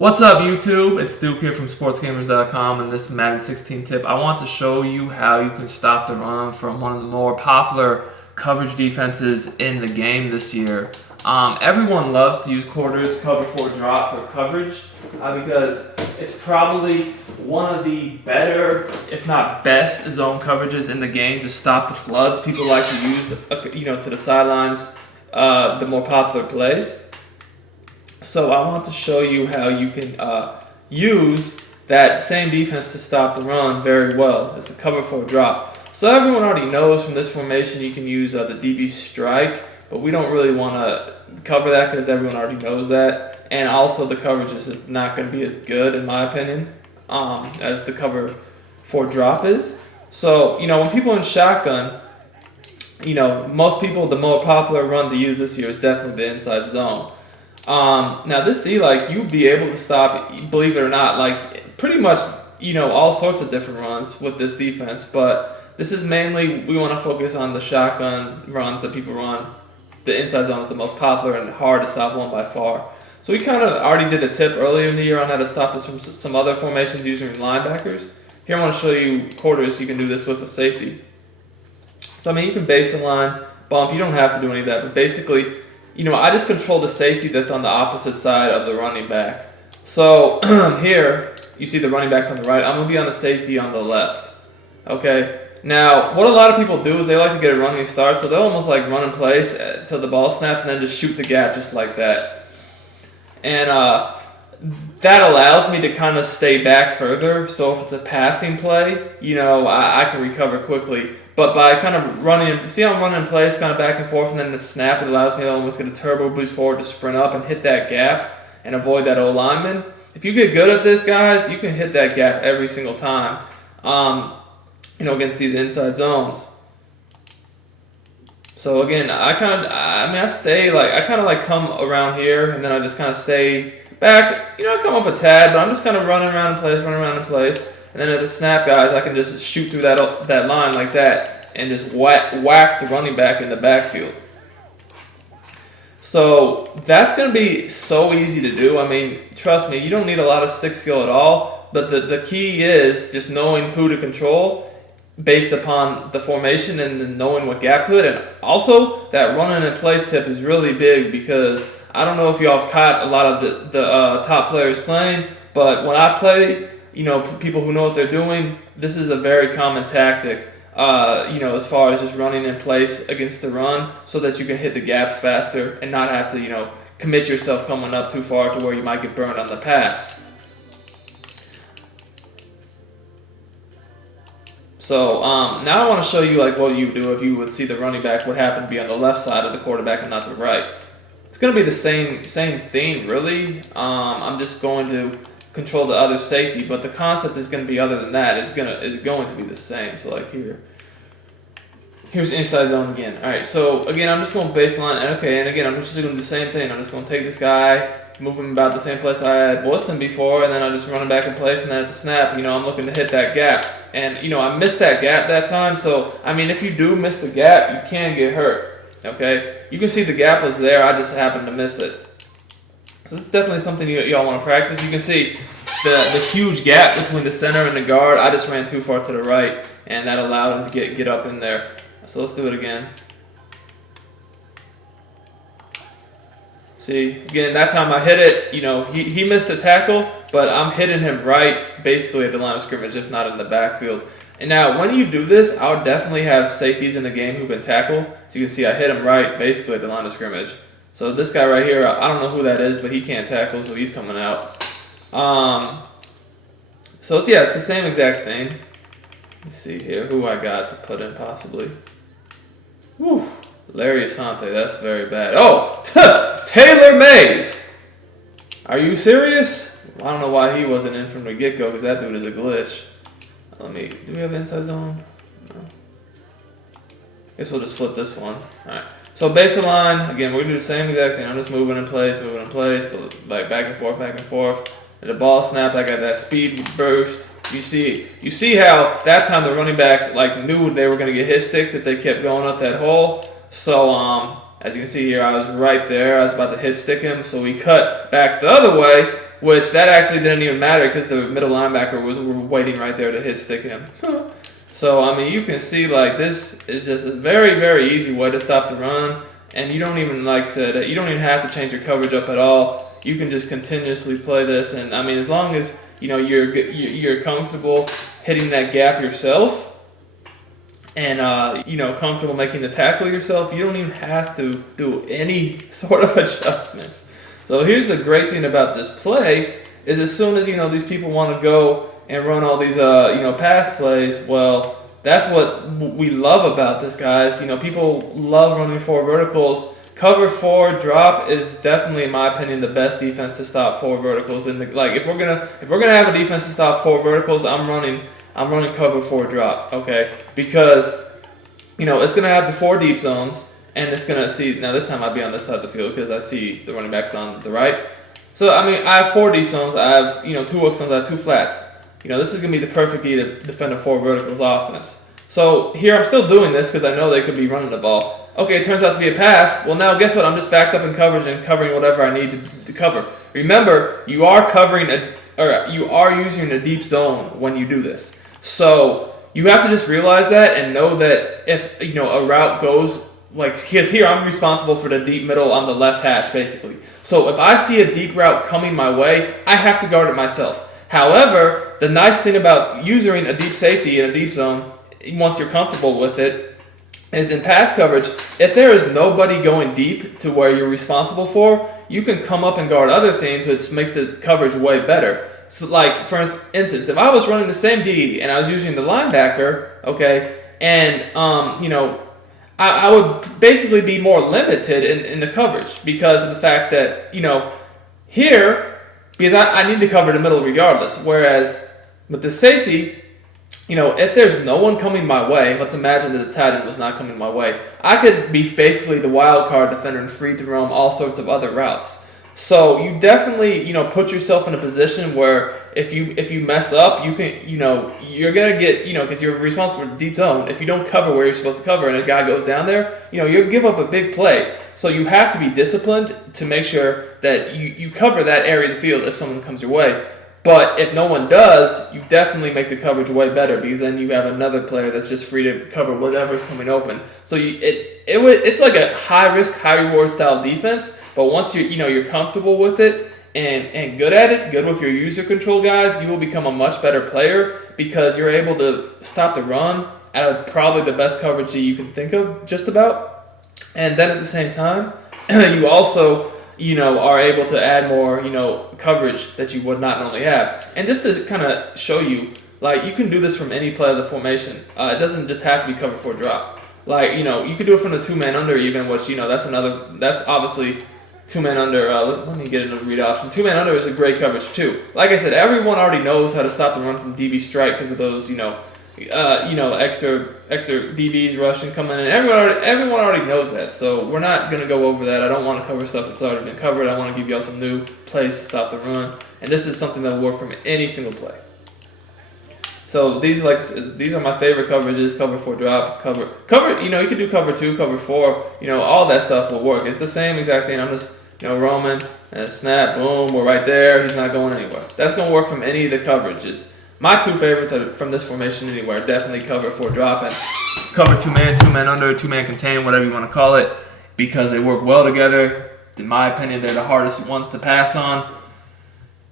What's up, YouTube? It's Duke here from Sportsgamerz.com, and this Madden 16 tip. I want to show you how you can stop the run from one of the more popular coverage defenses in the game this year. Everyone loves to use quarters, cover 4 drop for coverage because it's probably one of the better, if not best, zone coverages in the game to stop the floods. People like to use, to the sidelines, the more popular plays. So I want to show you how you can use that same defense to stop the run very well. It's the cover 4 drop. So everyone already knows from this formation you can use the DB strike, but we don't really want to cover that because everyone already knows that. And also the coverage is just not going to be as good, in my opinion, as the cover 4 drop is. So, when people in shotgun, most people, the more popular run to use this year is definitely the inside zone. Now this D, you'd be able to stop, believe it or not, pretty much, all sorts of different runs with this defense, but this is mainly, we want to focus on the shotgun runs that people run. The inside zone is the most popular and hard to stop one by far. So we kind of already did a tip earlier in the year on how to stop this from some other formations using linebackers. Here I want to show you quarters you can do this with a safety. So you can base the line, bump, you don't have to do any of that, but basically, I just control the safety that's on the opposite side of the running back. So here, you see the running back's on the right. I'm going to be on the safety on the left. Okay? Now, what a lot of people do is they like to get a running start, so they'll almost run in place till the ball snaps and then just shoot the gap just like that. And that allows me to kind of stay back further. So if it's a passing play, I can recover quickly. But by kind of running, see how I'm running in place, kind of back and forth, and then the snap, it allows me to almost get a turbo boost forward to sprint up and hit that gap and avoid that O-lineman. If you get good at this, guys, you can hit that gap every single time, against these inside zones. So again, I kind of come around here, and then I just kind of stay back. I come up a tad, but I'm just kind of running around in place. And then at the snap, guys, I can just shoot through that line like that and just whack the running back in the backfield. So that's going to be so easy to do. Trust me, you don't need a lot of stick skill at all. But the key is just knowing who to control based upon the formation and then knowing what gap to it. And also, that running in place tip is really big because I don't know if y'all have caught a lot of the top players playing, but when I play, people who know what they're doing, this is a very common tactic, as far as just running in place against the run so that you can hit the gaps faster and not have to, commit yourself coming up too far to where you might get burned on the pass. So now I want to show you what you do if you would see the running back would happen to be on the left side of the quarterback and not the right. It's going to be the same thing, really. I'm just going to control the other safety, but the concept is going to be other than that. It's going to be the same. So here's inside zone again. All right. So again, I'm just going baseline. Okay, and again, I'm just doing the same thing. I'm just going to take this guy, move him about the same place I had Wilson before, and then I just run him back in place. And then at the snap, I'm looking to hit that gap, and I missed that gap that time. So if you do miss the gap, you can get hurt. Okay, you can see the gap was there. I just happened to miss it. So this is definitely something y'all want to practice. You can see the huge gap between the center and the guard. I just ran too far to the right, and that allowed him to get up in there. So let's do it again. See, again, that time I hit it. He missed the tackle, but I'm hitting him right basically at the line of scrimmage, if not in the backfield. And now when you do this, I would definitely have safeties in the game who can tackle. So you can see I hit him right basically at the line of scrimmage. So this guy right here, I don't know who that is, but he can't tackle, so he's coming out. So it's the same exact thing. Let me see here who I got to put in possibly. Whew, Larry Asante, that's very bad. Oh, Taylor Mays. Are you serious? I don't know why he wasn't in from the get-go because that dude is a glitch. Do we have inside zone? No. Guess we'll just flip this one. All right. So baseline, again, we're going to do the same exact thing. I'm just moving in place, but back and forth. And the ball snapped, I got that speed burst. You see how that time the running back knew they were going to get his stick, that they kept going up that hole. So as you can see here, I was right there. I was about to hit stick him. So we cut back the other way, which that actually didn't even matter because the middle linebacker was waiting right there to hit stick him. So, I mean, you can see, like, this is just a very, very easy way to stop the run. And you don't even, like I said, you don't even have to change your coverage up at all. You can just continuously play this. And, I mean, as long as, you know, you're comfortable hitting that gap yourself and, you know, comfortable making the tackle yourself, you don't even have to do any sort of adjustments. So here's the great thing about this play is as soon as, you know, these people want to go and run all these, you know, pass plays, well, that's what we love about this, guys. You know, people love running 4 verticals. Cover 4 drop is definitely, in my opinion, the best defense to stop 4 verticals. And like, if we're gonna have a defense to stop 4 verticals, I'm running cover 4 drop, okay? Because, you know, it's gonna have the 4 deep zones, and it's gonna see. Now this time I'll be on this side of the field because I see the running backs on the right. So I mean, I have 4 deep zones. I have, you know, 2 hook zones. I have 2 flats. You know, this is going to be the perfect key to defend a 4 verticals offense. So here I'm still doing this because I know they could be running the ball. Okay, it turns out to be a pass. Well, now guess what? I'm just backed up in coverage and covering whatever I need to cover. Remember, you are using a deep zone when you do this. So you have to just realize that and know that if, you know, a route goes, like, because here I'm responsible for the deep middle on the left hash, basically. So if I see a deep route coming my way, I have to guard it myself. However, the nice thing about using a deep safety in a deep zone, once you're comfortable with it, is in pass coverage, if there is nobody going deep to where you're responsible for, you can come up and guard other things, which makes the coverage way better. So, like, for instance, if I was running the same D and I was using the linebacker, okay, and, you know, I would basically be more limited in the coverage because of the fact that, you know, here, because I need to cover the middle regardless. Whereas with the safety, you know, if there's no one coming my way, let's imagine that the tight end was not coming my way, I could be basically the wild card defender and free to roam all sorts of other routes. So you definitely, you know, put yourself in a position where if you mess up, you can, you know, you're gonna get, you know, because you're responsible for the deep zone. If you don't cover where you're supposed to cover and a guy goes down there, you know, you'll give up a big play. So you have to be disciplined to make sure that you cover that area of the field if someone comes your way. But if no one does, you definitely make the coverage way better because then you have another player that's just free to cover whatever's coming open. So it's like a high risk, high reward style defense. But once you're comfortable with it and good at it, good with your user control guys, you will become a much better player because you're able to stop the run at probably the best coverage that you can think of, just about. And then at the same time, you also, you know, are able to add more, you know, coverage that you would not normally have. And just to kind of show you, like, you can do this from any play of the formation. It doesn't just have to be cover 4 drop. Like, you know, you can do it from the 2-man under even, which, you know, that's obviously 2-man under. Let me get into read option. 2-man under is a great coverage too. Like I said, everyone already knows how to stop the run from DB strike because of those, extra DBs rushing coming in. Everyone already knows that. So we're not gonna go over that. I don't want to cover stuff that's already been covered. I want to give y'all some new plays to stop the run, and this is something that will work from any single play. So these are my favorite coverages: cover 4 drop, cover. You know, you can do cover 2, cover 4. You know, all that stuff will work. It's the same exact thing. I'm just, you know, roaming and snap, boom, we're right there. He's not going anywhere. That's gonna work from any of the coverages. My 2 favorites are from this formation anywhere. Definitely cover 4 drop and cover 2-man, 2-man under, 2-man contain, whatever you want to call it, because they work well together. In my opinion, they're the hardest ones to pass on,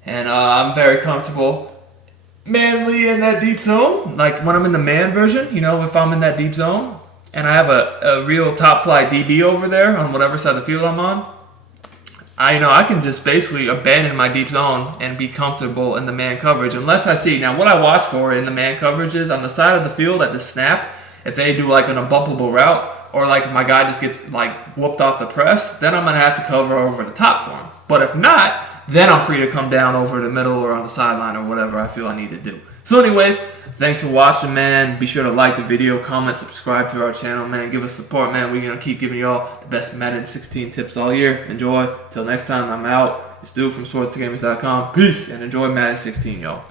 and I'm very comfortable manly in that deep zone. Like when I'm in the man version, you know, if I'm in that deep zone and I have a real top flight DB over there on whatever side of the field I'm on, I can just basically abandon my deep zone and be comfortable in the man coverage unless I see. Now, what I watch for in the man coverage is on the side of the field at the snap, if they do like an unbumpable route or like if my guy just gets like whooped off the press, then I'm going to have to cover over the top for him. But if not, then I'm free to come down over the middle or on the sideline or whatever I feel I need to do. So anyways, thanks for watching, man. Be sure to like the video, comment, subscribe to our channel, man. Give us support, man. We're going to keep giving y'all the best Madden 16 tips all year. Enjoy. Till next time, I'm out. It's Dude from Sportsgamerz.com. Peace, and enjoy Madden 16, y'all.